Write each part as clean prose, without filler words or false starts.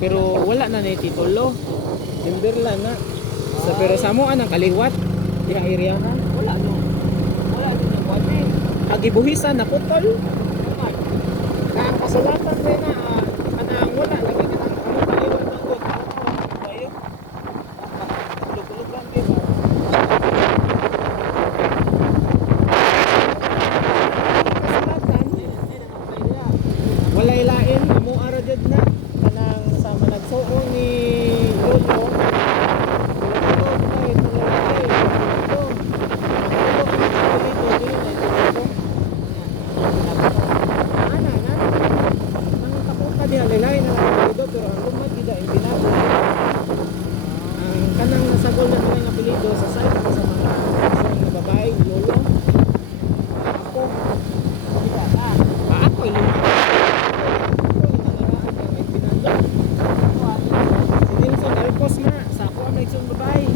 pero wala na ni titulo. Timberland na. Pero sa mo anang kaliwat, diha iriyahan. Wala no. Wala din ang kwate. Agibuhisan na putol. Kang kasulatan rin na kanang wala lagi kanang among kaliwat ng god. Ayo. Kulog-kulog lang di ba? Wala ilain, amo ara jud na kanang sa managsuo ni Lolo. Ang kanang nasagol na mga apelyido sa site sa mga babae, Lolo. Ako. Ako yung si Nilson Arcos na sa ako ang nagsong babae.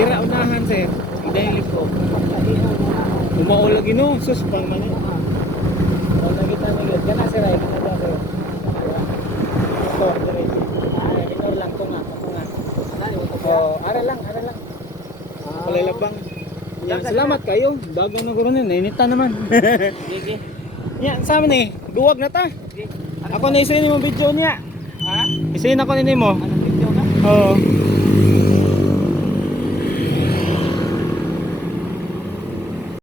Dira unahan sir, iday lipo. Umao lagi no, sus pang man. Wala nakita na gyud. Kana sir ay kana sir. Ito dire. Ito lang ko nga. Oh, ara lang. Walay labang. Yan, salamat kayo. Dagan na guro ni, inita naman. Sige. Yan, sa man eh. Duwag na ta. Ako na isuin mo video niya. Ha? Isuin ako nimo. Ano video ka? Oo.